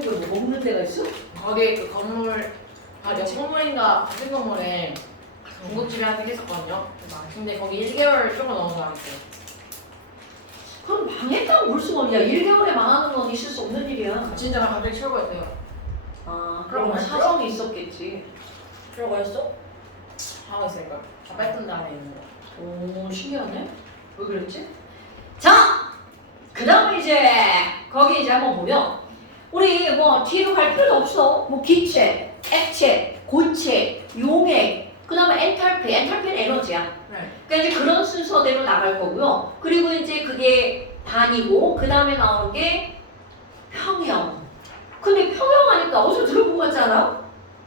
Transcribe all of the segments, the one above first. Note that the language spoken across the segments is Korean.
태국에 뭐 먹는 데가 있어? 거기 그 건물 건물인가 같은 건물에 중국집이 하나 생겼었거든요. 근데 거기 1개월 조금 넘어서 망했어요. 그럼 망했다고 볼 수가 없냐. 1개월에 망하는 건 있을 수 없는 일이야. 진짜 갑자기 출고했어요. 아, 그럼 그럼 사정이 있었겠지. 출고가 했어? 하고 있으니까 다 뺐던 다음에 있는 거. 오, 신기하네. 왜 그랬지? 자! 그 다음에 이제 거기 이제 한번 보면 우리 뭐 뒤로 갈 필요도 없어. 뭐 기체, 액체, 고체, 용액, 그 다음에 엔탈피는 에너지야. 네. 그러니까 이제 그런 순서대로 나갈 거고요. 그리고 이제 그게 단위고 그 다음에 나오는 게 평형. 근데 평형하니까 어디서 들어본 것 같지 않아?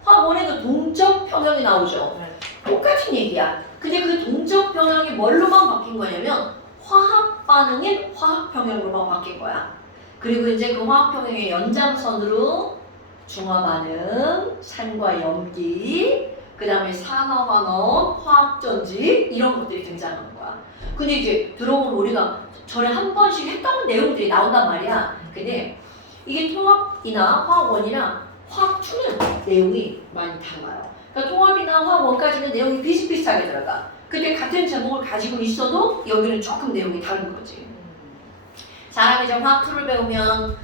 화학원에도 동적 평형이 나오죠. 네. 똑같은 얘기야. 근데 그 동적 평형이 뭘로만 바뀐 거냐면 화학 반응인 화학 평형으로만 바뀐 거야. 그리고 이제 그 화학 평형의 연장선으로 중화 반응, 산과 염기, 그 다음에 산화환원, 화학전지 이런 것들이 등장하는 거야. 근데 이제 들어보면 우리가 전에 한 번씩 했던 내용들이 나온단 말이야. 근데 이게 통합이나 화학원이나 화학투는 내용이 많이 달라요. 그러니까 통합이나 화학원까지는 내용이 비슷비슷하게 들어가. 근데 같은 제목을 가지고 있어도 여기는 조금 내용이 다른 거지. 사람이 이제 화학투를 배우면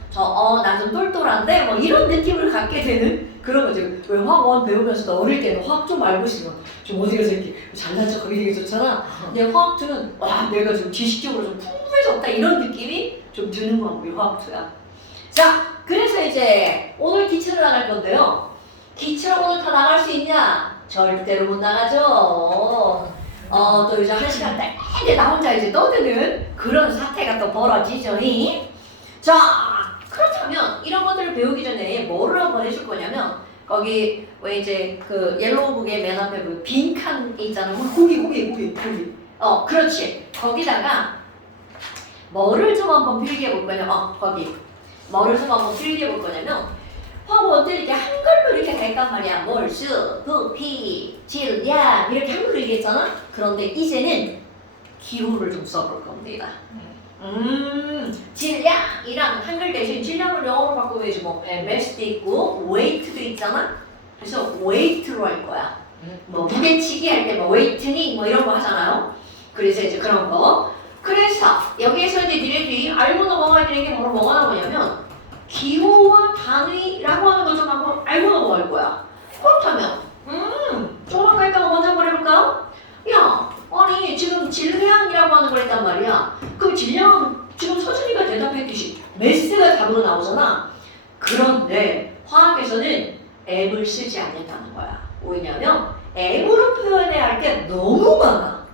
나 좀 똘똘한데 뭐 이런 느낌을 갖게 되는 그런 거죠. 왜 화학원 배우면서도 어릴 때는 화학 좀 알고 있으면 좀 어디 가서 이렇게 잘난 척하기 되게 좋잖아. 근데 화학투는 와 내가 좀 지식적으로 좀 풍부해졌다 이런 느낌이 좀 드는 거고요. 화학투야. 자, 그래서 이제 오늘 기체로 나갈 건데요. 기체로 오늘 다 나갈 수 있냐? 절대로 못 나가죠. 또 이제 1시간 내내 나 혼자 이제 떠드는 그런 사태가 또 벌어지죠. 자, 그렇다면 이런 것들을 배우기 전에 뭐를 한번 해줄 거냐면 거기 왜 이제 그 옐로우북의 맨 앞에 그 빈칸 있잖아. 거기. 그렇지. 거기다가 뭐를 좀 한번 필기해 볼 거냐면 거기 뭐를 좀 한번 필기해 볼 거냐면 화학원들이 이렇게 한글로 이렇게 될단 말이야. 몰수, 부피, 질량 이렇게 한글로 얘기했잖아. 그런데 이제는 기호를 좀 써볼 겁니다. 질량이랑 한글 대신 질량을 영어로 바꾸면 뭐 mass도 있고 weight도 있잖아. 그래서 weight로 할 거야. 뭐 무게치기 할 때 뭐 weight니 뭐 이런 거 하잖아요. 그래서 이제 그런 거. 그래서 여기에서 이제 니네들이 알고 넘어가야 되는 게 바로 뭐가 나오냐면 기호와 단위라고 하는 걸 좀 한번 알고 넘어갈 거야. 그렇다면 조금만 갈까? 먼저 한번 해볼까? 야, 아니 지금 질량이라고 하는 걸 했단 말이야. 그럼 질량은 지금 서준이가 대답했듯이 매스가 답으로 나오잖아. 그런데 화학에서는 M을 쓰지 않는다는 거야. 왜냐면 M으로 표현해야 할 게 너무 많아.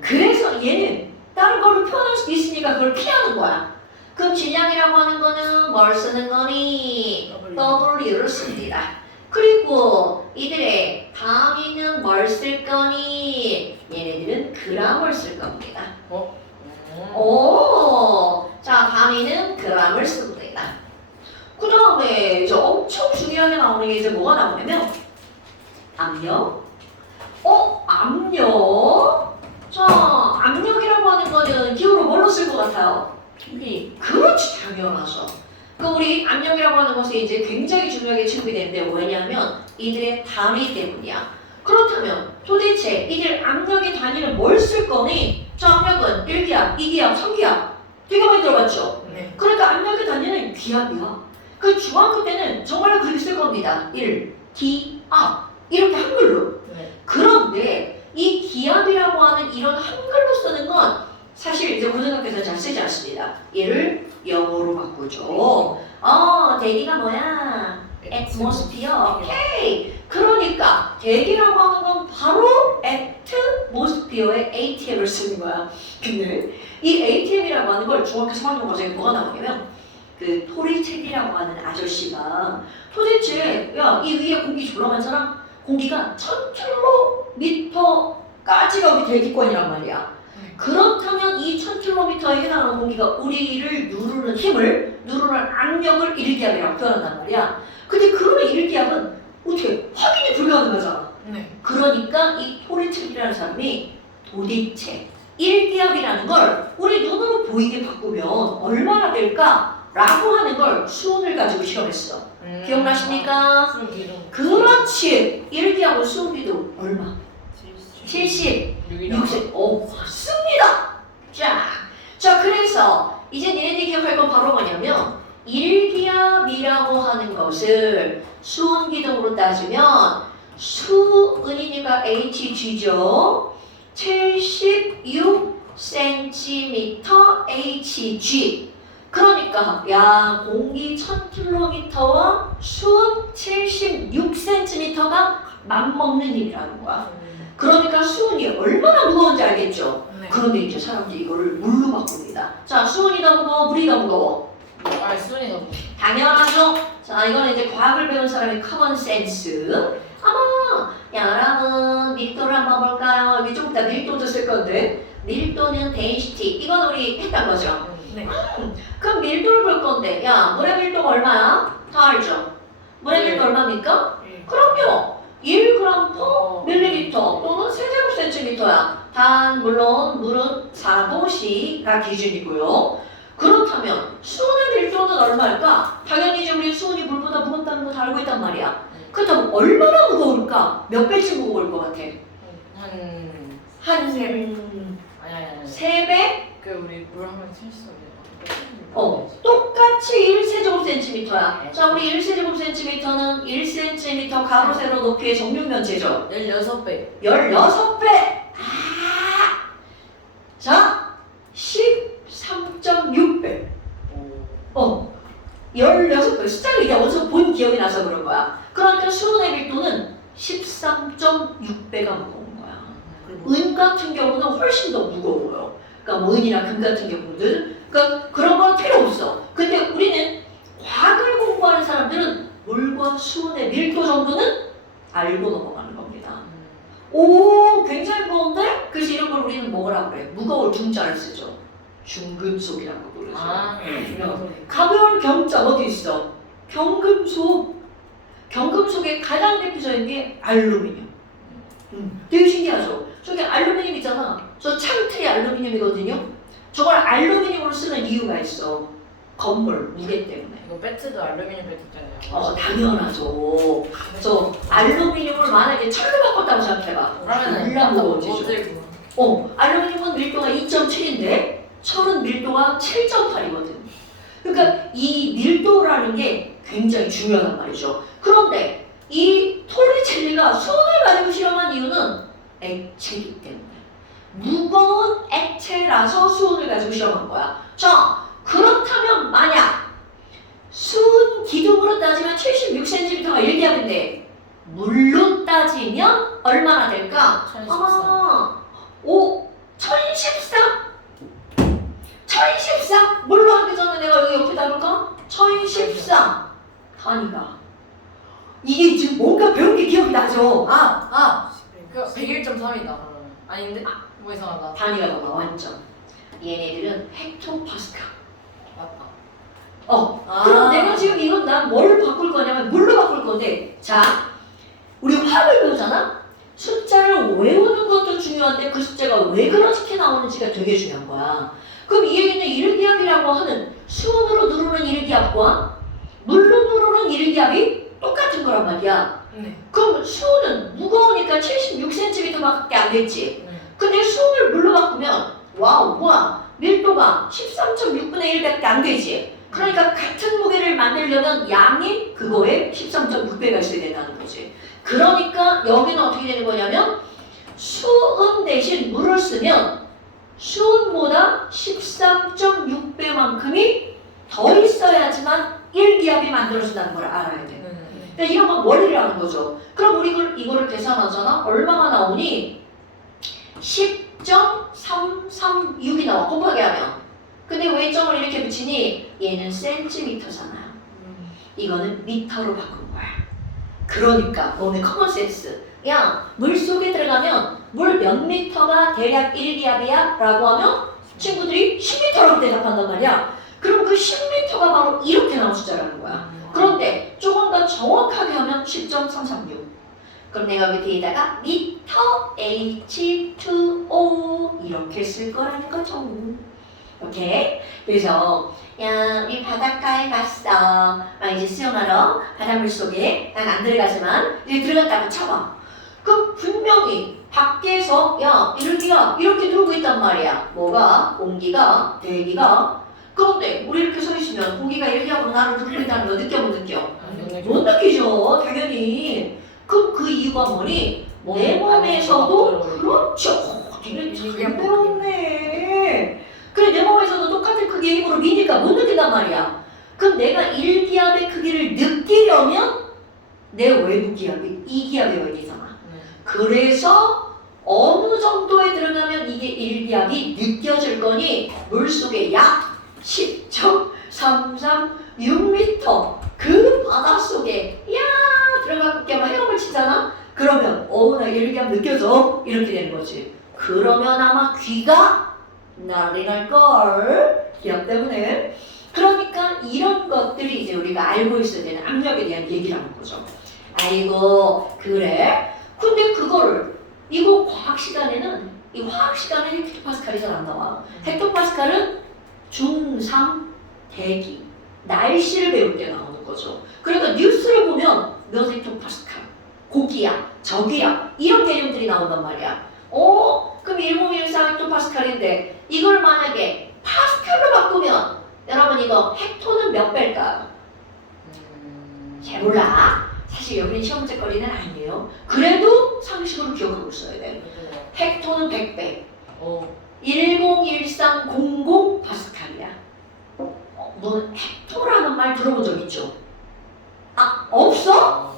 그래서 얘는 다른 걸로 표현할 수 있으니까 그걸 피하는 거야. 그럼 질량이라고 하는 거는 뭘 쓰는 거니? W를 씁니다. 그리고 이들의 단위는 뭘 쓸 거니? 얘네들은 g을 쓸 겁니다. 자, 단위는 g을 씁니다. 그 다음에 이제 엄청 중요하게 나오는 게 이제 뭐가 나오냐면 압력. 압력. 자, 압력이라고 하는 거는 기호로 뭘로 쓸 것 같아요? 그렇지, 당연하죠. 그 우리 압력이라고 하는 것이 이제 굉장히 중요하게 취급이 되는데 왜냐하면 이들의 단위 때문이야. 그렇다면 도대체 이들 압력의 단위는 뭘 쓸 거니? 저 압력은 1기압, 2기압, 3기압 되게 많이 들어봤죠? 네. 그러니까 압력의 단위는 기압이야. 그 중학교 때는 정말로 그렇게 쓸 겁니다. 1, 기압 이렇게 한글로. 네. 그런데 이 기압이라고 하는 이런 한글로 쓰는 건 사실 이제 고등학교에서 잘 쓰지 않습니다. 얘를 영어로 바꾸죠. 대기가 뭐야? atmosphere. 오케이. 그러니까 대기라고 하는 건 바로 atmosphere의 ATM을 쓰는 거야. 근데 이 ATM이라고 하는 걸 중학교 3학년 과정에 뭐가 나오냐면 그 토리첼이라고 하는 아저씨가 도대체 이 위에 공기 졸라 많잖아. 공기가 1000km까지가 우리 대기권이란 말이야. 그렇다면 이 1000km에 해당하는 공기가 우리를 누르는 힘을, 누르는 압력을 1기압이라고 표현한단 말이야. 근데 그러면 1기압은 어떻게 확인이 불가능하잖아. 네. 그러니까 이 토리첼이라는 사람이 도대체 1기압이라는 걸 우리 눈으로 보이게 바꾸면 얼마나 될까? 라고 하는 걸 수온을 가지고 실험했어. 기억나십니까? 수은 기둥. 그렇지. 1기하고 수온 기둥 얼마? 76세. 맞습니다. 자, 그래서 이제 니네들이 기억할 건 바로 뭐냐면 1기압이라고 하는 것을 수온 기둥으로 따지면 수은이니까 HG죠. 76cm Hg. 그러니까 야 공기 1000km와 수은 76cm가 맞먹는 힘이라는 거야. 그러니까 수은이 얼마나 무거운지 알겠죠? 네. 그런데 이제 사람들이 이거를 물로 바꿉니다. 자, 수은이 더 무거워, 물이 더 무거워? 아, 수은이 너무. 당연하죠. 자, 이거는 이제 과학을 배운 사람의 커먼 센스. 아마 여러분 밀도를 한번 볼까요? 여기 좀 이따 밀도도 쓸 건데 밀도는 density. 이건 우리 했던 거죠. 네. 그럼 밀도를 볼 건데 야 물의 밀도가 얼마야? 다 알죠? 물의 밀도 얼마입니까? 그럼요. 1g 밀리리터 또는 세제곱센티미터야. 단 물론 물은 4도씨가 기준이고요. 그렇다면 수은의 밀도는 얼마일까? 당연히 이제 우리 수은이 물보다 무겁다는 거 다 알고 있단 말이야. 그렇다면 얼마나 무거울까? 몇 배쯤 무거울 것 같아? 한 3배? 그 우리 물 한번 칠수있어요. 똑같이 1세제곱센티미터야. 자, 우리 1세제곱센티미터는 1cm 가로 세로 높이의 정육면체죠. 16배. 16배! 자, 13.6배. 16배. 숫자를 이게 어디서 본 기억이 나서 그런 거야. 그러니까 수은의 밀도는 13.6배가 무거운 거야. 은 같은 경우는 훨씬 더 무거워요. 그러니까 뭐 은이나 금 같은 경우들. 그러니까 그런 건 필요 없어. 근데 우리는 과학을 공부하는 사람들은 물과 수은의 밀도 정도는 알고 넘어가는 겁니다. 오, 굉장히 무거운데? 그래서 이런 걸 우리는 뭐라고 그래? 무거울 중자를 쓰죠. 중금속이라고 부르죠. 가벼울 경자 어디 있어? 경금속. 경금속의 가장 대표적인 게 알루미늄. 되게 신기하죠? 저기 알루미늄 있잖아. 저 창틀이 알루미늄이거든요. 저걸 알루미늄으로 쓰는 이유가 있어. 건물 무게 때문에. 이거 배트도 알루미늄 배트 있잖아요. 당연하죠. 저 알루미늄을 만약에 철로 바꿨다고 생각해봐. 그러면 무거워지죠. 알루미늄은 밀도가 2.7인데 철은 밀도가 7.8이거든. 그러니까 이 밀도라는 게 굉장히 중요하단 말이죠. 그런데 이 톨리첼리가 수은을 가지고 실험한 이유는 액체이기 때문에. 무거운 액체라서 수은을 가지고 실험한 거야. 자, 그렇다면 만약 수은 기둥으로 따지면 76cm가 1기압인데 물로 따지면 얼마나 될까? 1014? 1014? 물로 하기 전에 내가 여기 옆에 다룰까? 1014 단위가 이게 지금 뭔가 배운 게 기억이 나죠? 그 101.3이다. 아닌데? 뭐 이상하다. 단위가 나와 완전. 얘네들은 헥토파스칼. 맞다. 그럼 내가 지금 이건 난 뭘 바꿀 거냐면 물로 바꿀 건데 자 우리 화학을 배우잖아? 숫자를 외우는 것도 중요한데 그 숫자가 왜 그렇게 나오는지가 되게 중요한 거야. 그럼 이 얘기는 1기압이라고 하는 수온으로 누르는 1기압과 물로 누르는 1기압이 똑같은 거란 말이야. 네. 그럼 수온은 무거우니까 76cm밖에 안 됐지. 네. 근데 수온을 물로 바꾸면 와우 뭐야 밀도가 13.6분의 1밖에 안 되지. 그러니까 같은 무게를 만들려면 양이 그거에 13.6배가 있어야 된다는 거지. 그러니까 여기는 어떻게 되는 거냐면 수은 대신 물을 쓰면 수은보다 13.6배만큼이 더 있어야지만 1기압이 만들어진다는 걸 알아야 돼. 그러니까 이런 건 원리라는 거죠. 그럼 우리 이거를 계산하잖아. 얼마가 나오니? 10.336이 나와. 곱하기 하면. 근데 왜 점을 이렇게 붙이니? 얘는 센티미터잖아. 이거는 미터로 바꾼 거야. 그러니까 너네 커먼센스. 야, 물 속에 들어가면 물 몇 미터가 대략 1기압이야? 라고 하면 친구들이 10미터라고 대답한단 말이야. 그럼 그 10미터가 바로 이렇게 나온 숫자라는 거야. 그런데 조금 더 정확하게 하면 10.336. 그럼 내가 여기 뒤에다가 미터 H2O 이렇게 쓸 거라는 거죠. 오케이? 그래서 야 우리 바닷가에 갔어. 막 이제 수영하러 바닷물 속에 난 안 들어가지만 이제 들어갔다고 쳐봐. 그 분명히 밖에서 야 이렇게야 이렇게 들어오고 있단 말이야. 뭐가? 공기가 대기가. 그런데 우리 이렇게 서 있으면 공기가 이렇게 하고 나를 들고 있다는 거 느껴 못 느껴? 못 느끼죠 당연히. 그럼 그 이유가 뭐니? 내 몸에서도 그렇죠. 되게 잘 배웠네. 그래 내 몸에서도 똑같은 크기의 힘으로 미니까 못 느낀단 말이야. 그럼 내가 1기압의 크기를 느끼려면 내 외부 기압이 2기압이어야 되잖아. 그래서 어느 정도에 들어가면 이게 1기압이 느껴질 거니 물속에 약 10.33 6m 그 바닷속에 야 들어가게 막 헤엄을 치잖아. 그러면 나 1기압 느껴져 이렇게 되는 거지. 그러면 아마 귀가 난리 날걸 기압 때문에. 그러니까 이런 것들이 이제 우리가 알고 있어야 되는 압력에 대한 얘기라는 거죠. 아이고 그래? 근데 그거를 이거 과학 시간에는 이 화학 시간에 헥토파스칼이 잘 안 나와. 헥토파스칼은 중3 대기 날씨를 배울 때 나오는 거죠. 그러니까 뉴스를 보면 몇 헥토파스칼 고기야 저기야 이런 개념들이 나온단 말이야. 그럼 1014 헥토파스칼인데 이걸 만약에 파스칼로 바꾸면 여러분 이거 헥토는 몇 배일까요? 잘 몰라. 사실 여기는 시험 문제 거리는 아니에요. 그래도 상식으로 기억하고 있어야 돼. 헥토는 100배. 101300 파스칼이야. 너는 헥토라는 말 들어본 적 있죠? 아 없어?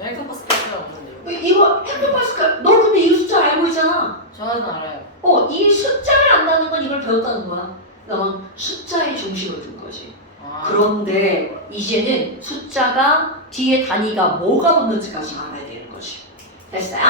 헥토파스칼은 없는데요. 이거 헥토파스칼. 너 근데 이 숫자 알고 있잖아. 저는 알아요. 이 숫자를 안다는 건 이걸 배웠다는 거야. 넌 숫자의 중심을 둔 거지. 그런데 이제는 숫자가 뒤에 단위가 뭐가 붙는지까지 알아야 되는 거지. 됐어요?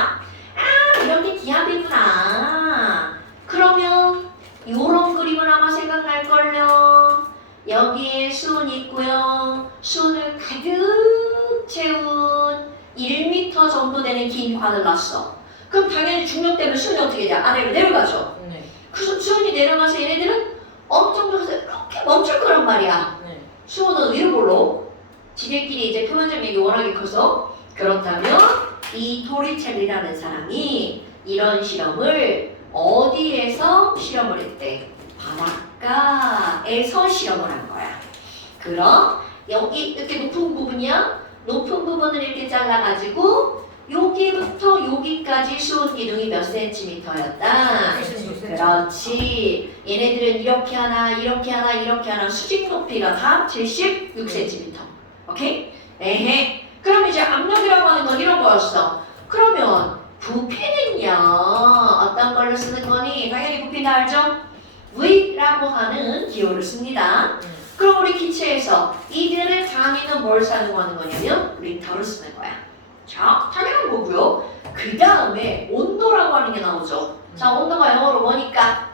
이런 게 기압이구나. 그러면 이런 그림을 아마 생각날걸요. 여기에 수은 있고요. 수은을 가득 채운 1m 정도 되는 긴 관을 놨어. 그럼 당연히 중력 때문에 수은이 어떻게 돼? 아래로 내려가죠. 네. 그 수은이 내려가서 얘네들은 어느 정도 가서 이렇게 멈출 거란 말이야. 네. 수은은 위로 볼로 지들끼리 이제 표면점력이 워낙에 커서. 그렇다면 이 토리첼리라는 사람이 이런 실험을 어디에서 실험을 했대? 바닷가에서 실험을 한 거야. 그럼 여기 이렇게 높은 부분이야. 높은 부분을 이렇게 잘라가지고 여기부터 여기까지 수은 기둥이 몇 센티미터였다? 그렇지. 얘네들은 이렇게 하나, 이렇게 하나, 이렇게 하나. 수직 높이가 다 76cm. 오케이? 에헤. 그럼 이제 압력이라고 하는 건 이런 거였어. 그러면 부피는요? 어떤 걸로 쓰는 거니? 당연히 부피 다 알죠? V라고 하는 기호를 씁니다. 그럼 우리 기체에서 이들의 단위는 뭘 사용하는 거냐면 리터를 쓰는 거야. 자, 당연한 거고요. 그 다음에 온도라고 하는 게 나오죠. 자, 온도가 영어로 뭐니까?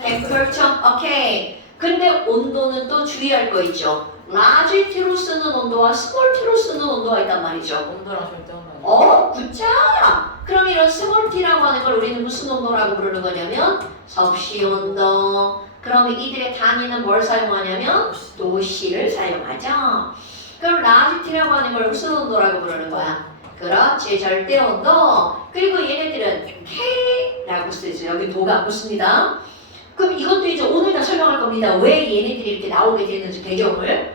템퍼처. 오케이. 근데 온도는 또 주의할 거 있죠. 라지 T로 쓰는 온도와 스몰 T로 쓰는 온도가 있단 말이죠. 온도랑 절대 온도. 굿자. 그럼 이런 스몰 T라고 하는 걸 우리는 무슨 온도라고 부르는 거냐면 섭씨 온도. 그러면 이들의 단위는 뭘 사용하냐면 도시를 사용하죠. 그럼 라지 T라고 하는 걸 무슨 온도라고 부르는 거야? 그렇지, 절대 온도. 그리고 얘네들은 K라고 쓰죠. 여기 도가 안 붙습니다. 그럼 이것도 이제 오늘 다 설명할 겁니다. 왜 얘네들이 이렇게 나오게 됐는지 배경을.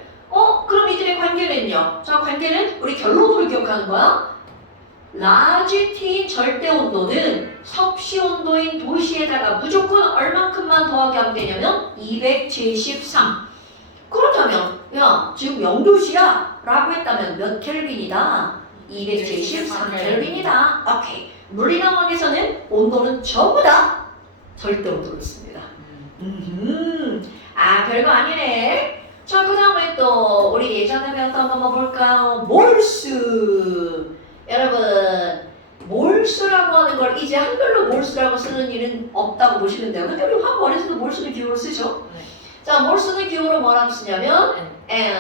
그럼 이들의 관계는요? 자, 관계는 우리 결론을 기억하는 거야. 라지 T인 절대 온도는 섭씨 온도인 도시에다가 무조건 얼만큼만 더하게 하면 되냐면 273. 그렇다면 야 지금 0도시야 라고 했다면 몇 켈빈이다? 273 켈빈이다. 오케이. 물리학에서는 온도는 전부 다 절대 온도로 있습니다. 별거 아니네. 자, 그 다음에 또 우리 예전에 배웠던 거 한번 볼까요? 몰수. 여러분 몰수라고 하는 걸 이제 한글로 몰수라고 쓰는 일은 없다고 보시면 돼요. 근데 우리 화학원에서도 몰수는 기호로 쓰죠. 자, 몰수는 기호로 뭐라고 쓰냐면 N.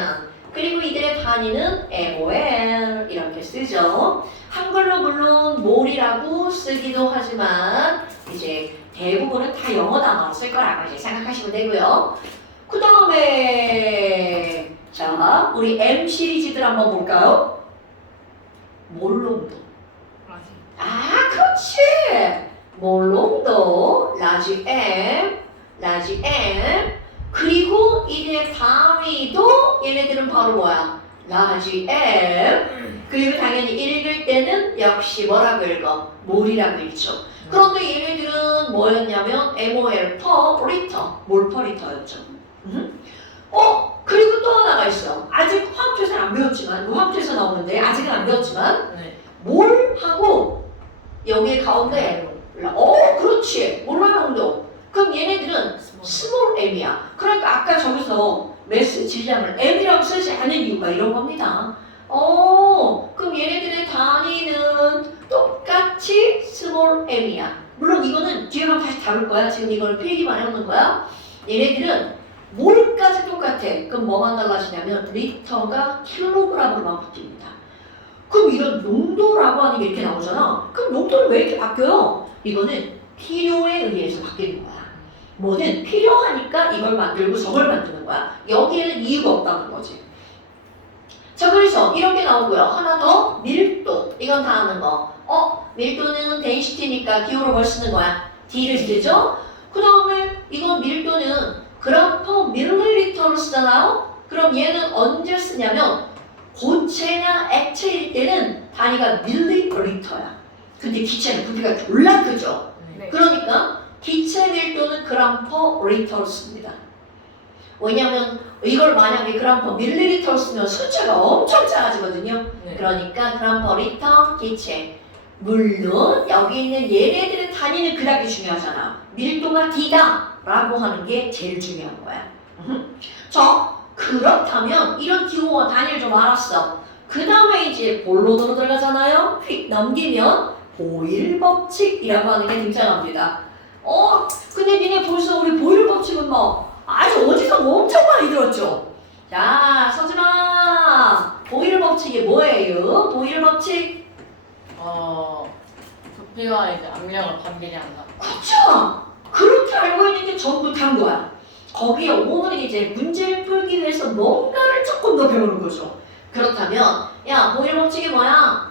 그리고 이들의 단위는 MOL 이렇게 쓰죠. 한글로 물론 몰이라고 쓰기도 하지만 이제 대부분은 다 영어 단어로 쓸 거라고 이제 생각하시면 되고요. 그 다음에 자 우리 M 시리즈들 한번 볼까요? 몰롱도. 아 그렇지. 몰롱도 라지 M 그리고 이들의 단위도 얘네들은 바로 뭐야? 라지 M 그리고 당연히 읽을 때는 역시 뭐라고 읽어? 몰이라고 읽죠. 그런데 얘네들은 뭐였냐면 MOL per liter 몰 per liter였죠. 그리고 또 하나가 있어. 아직 화학투에서는 안 배웠지만 화학투에서 나오는데 아직은 안 배웠지만 네. 몰하고 여기 가운데 그렇지 몰라농도. 그럼 얘네들은 스몰 m이야. 그러니까 아까 저기서 매스 질량을 m이라고 쓰지 않은 이유가 이런 겁니다. 그럼 얘네들의 단위는 똑같이 스몰 m이야. 물론 이거는 뒤에 가면 다시 다룰 거야. 지금 이걸 필기만 해놓는 거야. 얘네들은 몰까지 똑같아. 그럼 뭐만 달라지냐면 리터가 킬로그램으로만 바뀝니다. 그럼 이런 농도라고 하는 게 이렇게 나오잖아. 그럼 농도는 왜 이렇게 바뀌어요? 이거는 필요에 의해서 바뀌는 거야. 뭐든 필요하니까 이걸 만들고 저걸 만드는 거야. 여기에는 이유가 없다는 거지. 자 그래서 이렇게 나오고요. 하나 더 밀도. 이건 다 아는 거. 밀도는 density니까 기호로 쓰는 거야. D를 쓰죠. 그 다음에 이건 밀도는 그램 퍼 밀리리터로 쓰잖아요. 그럼 얘는 언제 쓰냐면 고체나 액체일 때는 단위가 밀리리터야. 근데 기체는 부피가 졸라 크죠. 네. 그러니까 기체 밀도는 그램 퍼 리터로 씁니다. 왜냐면 이걸 만약에 그램 퍼 밀리리터로 쓰면 숫자가 엄청 작아지거든요. 네. 그러니까 그램 퍼 리터 기체. 물론 여기 있는 얘네들의 단위는 그다지 중요하잖아. 밀도가 D다 라고 하는 게 제일 중요한 거야. 자 그렇다면 이런 기호와 단위를 좀 알았어. 그 다음에 이제 본론으로 들어가잖아요. 휙 넘기면 보일 법칙이라고 하는 게 등장합니다. 근데 니네 벌써 우리 보일 법칙은 뭐 아주 어디서 뭐 엄청 많이 들었죠? 자, 서준아, 보일 법칙이 뭐예요? 보일 법칙? 부피와 이제 압력을 반비례한다. 그쵸? 그렇게 알고 있는 게 전부 다인 거야. 거기에 오늘 이제 문제를 풀기 위해서 뭔가를 조금 더 배우는 거죠. 그렇다면, 야, 보일 법칙이 뭐야?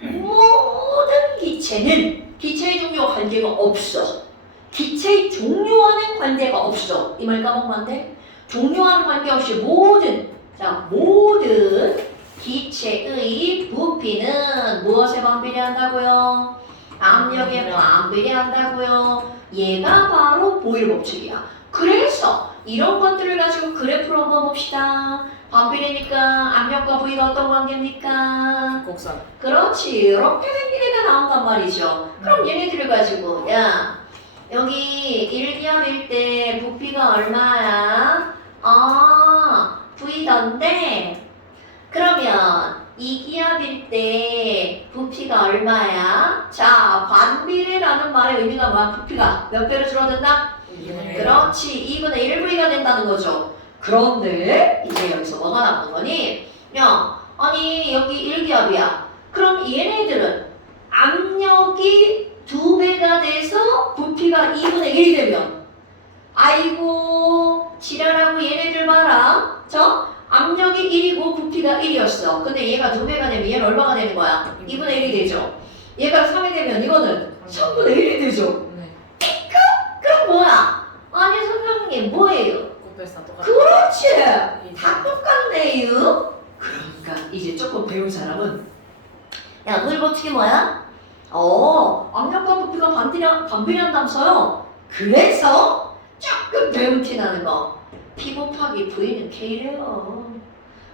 모든 기체는 기체의 종류와 관계가 없어. 기체의 종류와는 관계가 없어. 이 말 까먹으면 안 돼? 종류와는 관계없이 모든 기체의 부피는 무엇에 반비례한다고요? 압력에 반비례한다고요. 얘가 바로 보일 법칙이야. 그래서 이런 것들을 가지고 그래프로 한번 봅시다. 반비례니까 압력과 V가 어떤 관계입니까? 곡선. 그렇지. 이렇게 생긴 애가 나온단 말이죠. 그럼 얘네들을 가지고 야 여기 1기압일 때 부피가 얼마야? V던데 그러면 2기압일 때 부피가 얼마야? 자, 반비례라는 말의 의미가 뭐야? 부피가 몇 배로 줄어든다? 그렇지. 2분의 1V가 된다는 거죠. 그런데 이제 여기서 뭐가 나오는 거니? 야, 아니 여기 1기압이야. 그럼 얘네들은 압력이 2배가 돼서 부피가 2분의 1이 되면 아이고 지랄하고 얘네들 봐라. 압력이 1이고 부피가 1이었어. 근데 얘가 2배가 되면 얘는 얼마가 되는 거야? 2분의 1이 되죠. 얘가 3이 되면 이거는 3분의 1이 되죠. 네. 그럼 뭐야? 아니 선생님 뭐예요? 곱했어 똑같아. 그렇지. 다 똑같네요. 그러니까 이제 조금 배운 사람은 야 보일 법칙이 뭐야? 압력과 부피가 반비례한다면서요. 그래서 조금 배운 티 나는 거. P 곱하기 V는 K래요.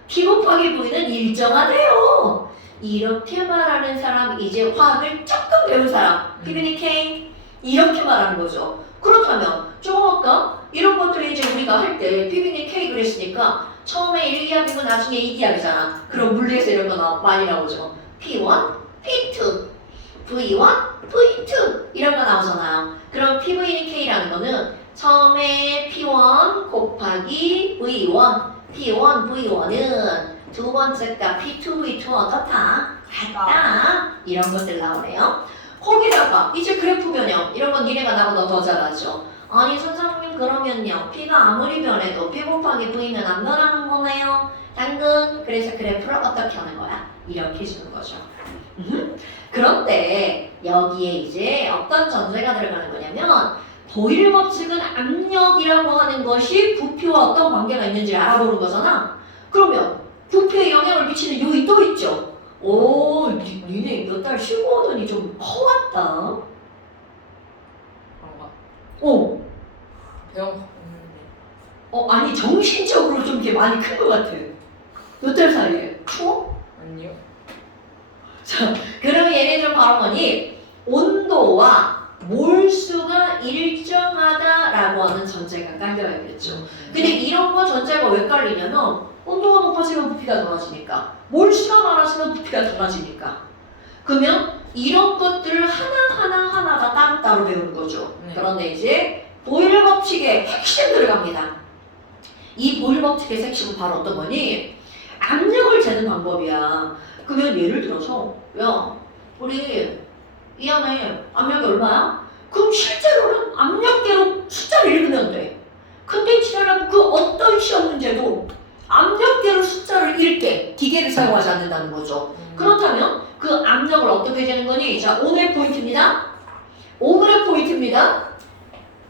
P 곱하기 V는 일정하대요. 이렇게 말하는 사람, 이제 화학을 조금 배운 사람, P분의 K 이렇게 말하는 거죠. 그렇다면 조금 아까 이런 것들을 이제 우리가 할 때 P분의 K 그랬으니까 처음에 1기압이고 나중에 2기압이잖아. 그럼 물리에서 이런 거 많이 나오죠. P1, P2, V1, V2 이런 거 나오잖아요. 그럼 PV는 K라는 거는 처음에 P1 곱하기 V1 P1, V1은 두 번째 값 P2, V2 어떻다? 같다. 이런 것들 나오네요. 거기다가 이제 그래프 변형 이런 건 니네가 나보다 더 잘하죠. 아니 선생님 그러면요 P가 아무리 변해도 P 곱하기 V는 안 변하는 거네요. 당근 그래서 그래프를 어떻게 하는 거야? 이렇게 주는 거죠. 그런데 여기에 이제 어떤 전제가 들어가는 거냐면 보일 법칙은 압력이라고 하는 것이 부피와 어떤 관계가 있는지 알아보는 거잖아. 그러면 부피에 영향을 미치는 요인 또 있죠. 오, 니네 몇 달 쉬고 오더니 좀 커왔다. 그런가? 오, 배운 아니 정신적으로 좀 이렇게 많이 큰 것 같아. 몇 달 사이에 추워? 아니요. 자, 그러면 얘네 좀 바로 뭐니? 온도와 몰수가 일정하다라고 하는 전제가 깔려야겠죠. 근데 이런 거 전제가 왜 깔리냐면 온도가 높아지면 부피가 높아지니까 몰수가 많아지면 부피가 달라지니까 그러면 이런 것들을 하나하나가 따로따로 배우는 거죠. 네. 그런데 이제 보일 법칙의 핵심 들어갑니다. 이 보일 법칙의 핵심은 바로 어떤 거니? 압력을 재는 방법이야. 그러면 예를 들어서 야 우리 이 안에 압력이 얼마야? 그럼 실제로는 압력계로 숫자를 읽으면 돼. 근데 지랄하고 그 어떤 시험 문제도 압력계로 숫자를 읽게 기계를 사용하지 않는다는 거죠. 그렇다면 그 압력을 어떻게 재는 거니? 자, 오늘의 포인트입니다. 오늘의 포인트입니다.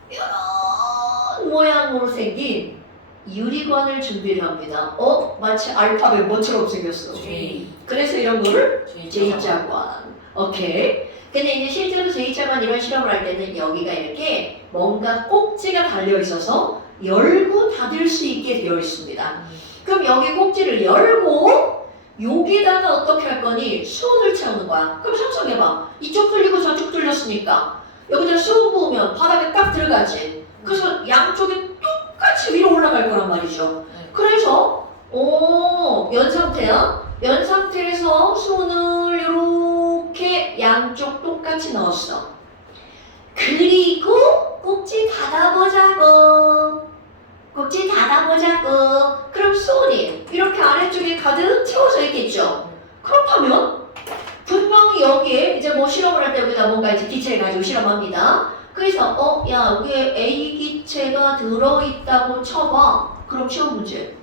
이런 모양으로 생긴 유리관을 준비를 합니다. 마치 알파벳 뭐처럼 생겼어. J. 그래서 이런 거를 J자. J자관. 오케이. 근데 이제 실제로 J자관 이런 실험을 할 때는 여기가 이렇게 뭔가 꼭지가 달려 있어서 열고 닫을 수 있게 되어 있습니다. 그럼 여기 꼭지를 열고 여기다가 어떻게 할 거니? 수온을 채우는 거야. 그럼 상상해봐. 이쪽 뚫리고 저쪽 뚫렸으니까 여기다 수온 부으면 바닥에 딱 들어가지. 그래서 양쪽이 똑같이 위로 올라갈 거란 말이죠. 그래서 연 상태야. 연 상태에서 수온을 이렇게 양쪽 똑같이 넣었어. 그리고 꼭지 닫아보자고. 꼭지 닫아보자고. 그럼 수온이 이렇게 아래쪽에 가득 채워져 있겠죠. 그렇다면 분명히 여기에 이제 뭐 실험을 할 때 여기다 뭔가 이제 기체를 가지고 실험합니다. 그래서 야 여기에 A 기체가 들어있다고 쳐봐. 그럼 시험 문제.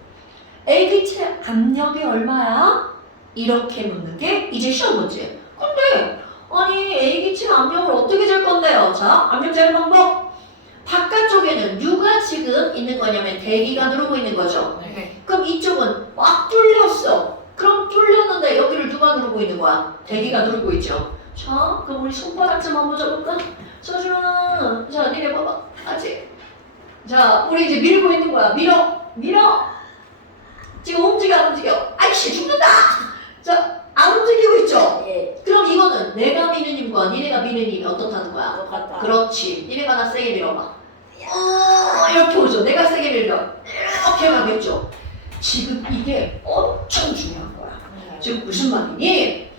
A 기체 압력이 얼마야? 이렇게 묻는 게 이제 시험 문제. 근데 아니 A 기체 압력을 어떻게 잴 건데요? 자, 압력 재는 방법. 바깥쪽에는 누가 지금 있는 거냐면 대기가 누르고 있는 거죠. 네. 그럼 이쪽은 막 뚫렸어. 그럼 뚫렸는데 여기를 누가 누르고 있는 거야? 대기가 누르고 있죠. 자, 그럼 우리 손바닥 좀 한번 잡을까? 서준아, 자, 니네 봐봐. 아직. 자, 우리 이제 밀고 있는 거야. 밀어. 지금 움직여, 안 움직여? 아이씨, 죽는다! 자, 안 움직이고 있죠? 예. 그럼 이거는 내가 미는 힘과 니네가 미는 힘이 어떻다는 거야? 똑같다. 그렇지. 니네가 나 세게 밀어봐. 이렇게 오죠. 내가 세게 밀면 이렇게 가겠죠. 지금 이게 엄청 중요한 거야. 지금 무슨 말이니?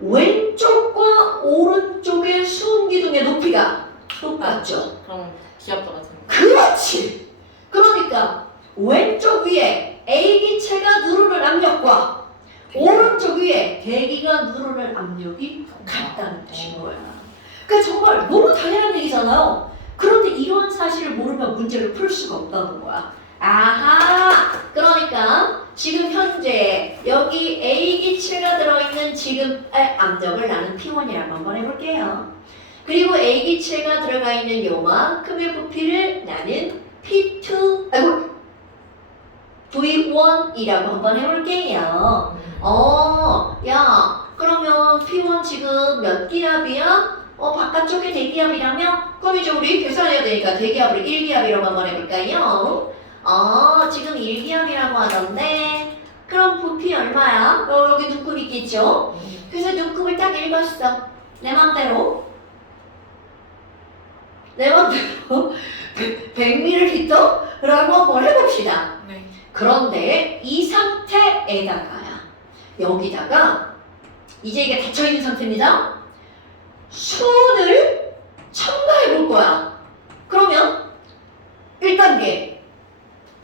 왼쪽과 오른쪽의 수음기둥의 높이가 똑같죠. 그럼 기압도 같은 거. 그렇지. 그러니까 왼쪽 위에 A 기체가 누르는 압력과 오른쪽 위에 대기가 누르는 압력이 같다는 뜻인 거야. 그러니까 정말 너무 당연한 얘기잖아요. 그런데 이런 사실을 모르면 문제를 풀 수가 없다는 거야. 아하! 그러니까 지금 현재 여기 A 기체가 들어있는 지금의 압력을 나는 P1이라고 한번 해볼게요. 그리고 A 기체가 들어가 있는 요만큼의 부피를 나는 P2, V1이라고 한번 해볼게요. 야, 그러면 P1 지금 몇 기압이야? 바깥쪽에 대기압이라면? 그럼 이제 우리 계산해야 되니까 대기압을 1기압이라고 한번 해볼까요? 지금 1기압이라고 하던데 그럼 부피 얼마야? 여기 눈곱 있겠죠? 그래서 눈곱을 딱 읽었어. 내 맘대로 100ml라고 한번 해봅시다. 네. 그런데 이 상태에다가야 여기다가 이제 이게 닫혀있는 상태입니다. 수온을 첨가해 볼 거야. 그러면 1단계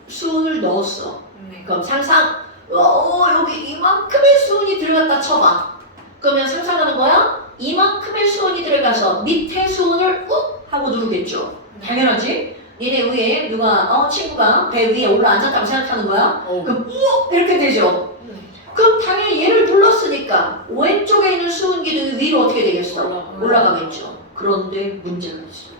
수은을 넣었어. 네. 그럼 상상, 여기 이만큼의 수은이 들어갔다 쳐봐. 그러면 상상하는 거야? 이만큼의 수은이 들어가서 밑에 수은을 꾹 하고 누르겠죠. 당연하지? 니네 위에 누가 친구가 배 위에 올라앉았다고 생각하는 거야? 그럼 이렇게 되죠. 네. 그럼 당연히 얘를 눌렀으니까 왼쪽에 있는 수은 기둥이 위로 어떻게 되겠어? 올라가겠죠. 그런데 문제가 있어.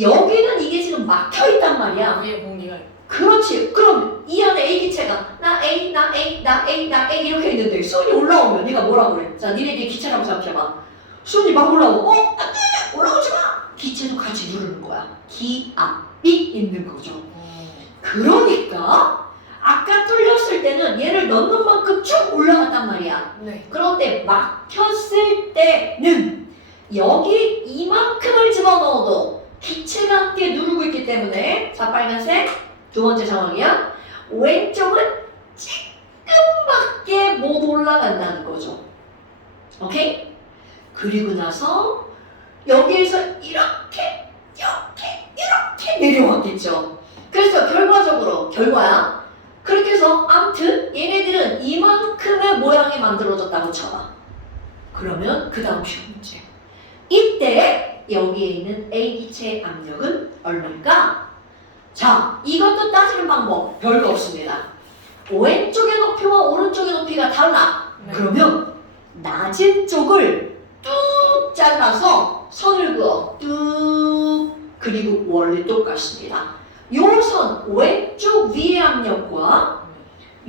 여기는 이게 지금 막혀 있단 말이야. 위에 공기가 있고. 그렇지. 그럼 이 안에 A 기체가 나 A, 나 A, 나 A, 나 A 이렇게 있는데 수은이 올라오면 네가 뭐라고 그래? 자, 니네들이 기체라고 생각해봐. 수은이 막 올라오고 안돼! 올라오지 마! 기체도 같이 누르는 거야. 기압이 있는 거죠. 그러니까 아까 뚫렸을 때는 얘를 넣는 만큼 쭉 올라갔단 말이야. 네. 그런데 막혔을 때는 여기 이만큼을 집어넣어도 기체가 함께 누르고 있기 때문에 자 빨간색 두 번째 상황이야. 왼쪽은 조금밖에 못 올라간다는 거죠. 오케이? 그리고 나서 여기에서 이렇게 내려왔겠죠. 그래서 결과적으로 결과야. 그렇게 해서 아무튼 얘네들은 이만큼의 모양이 만들어졌다고 쳐봐. 그러면 그 다음 시험 문제. 이때 여기에 있는 A 기체의 압력은 얼마일까? 자, 이것도 따지는 방법 별거 없습니다. 왼쪽의 높이와 오른쪽의 높이가 달라. 네. 그러면 낮은 쪽을 뚝 잘라서 선을 그어. 뚝. 그리고 원래 똑같습니다. 요 선 왼쪽 위의 압력과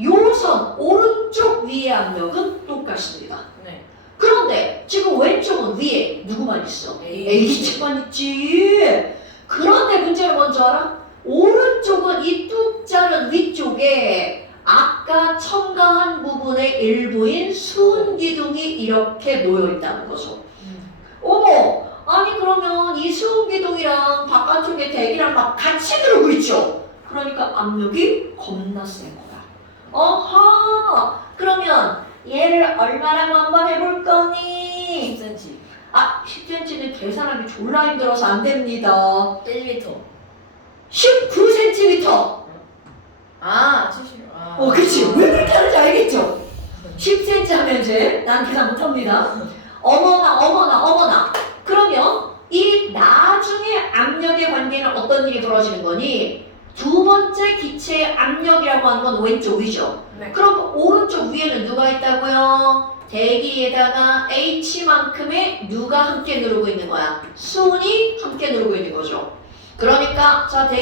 요 선 오른쪽 위의 압력은 똑같습니다. 네. 그런데 지금 왼쪽은 위에 누구만 있어? A A 기체만 있지. 그런데 문제를 먼저 알아? 오른쪽은 이 뚝 자른 위쪽에 아까 첨가한 부분의 일부인 수은 기둥이 이렇게 놓여 있다는 거죠. 어머, 아니 그러면 이 수은 기둥이랑 바깥쪽에 대기랑 막 같이 누르고 있죠. 그러니까 압력이 겁나 센 거야. 어허, 그러면 얘를 얼마라고 한번 해볼 거니? 10cm. 10cm는 계산하기 졸라 힘들어서 안 됩니다. 1m. 19cm. 70. 그치. 왜 그렇게 하는지 알겠죠? 10cm 하면 이제 난 계산 못합니다. 어머나. 그러면 이 나중에 압력의 관계는 어떤 일이 벌어지는 거니? 두 번째 기체의 압력이라고 하는 건 왼쪽 위죠. 네. 그럼 오른쪽 위에는 누가 있다고요? 대기에다가 H만큼의 누가 함께 누르고 있는 거야? 수은이 함께 누르고 있는 거죠. 그러니까 자 대기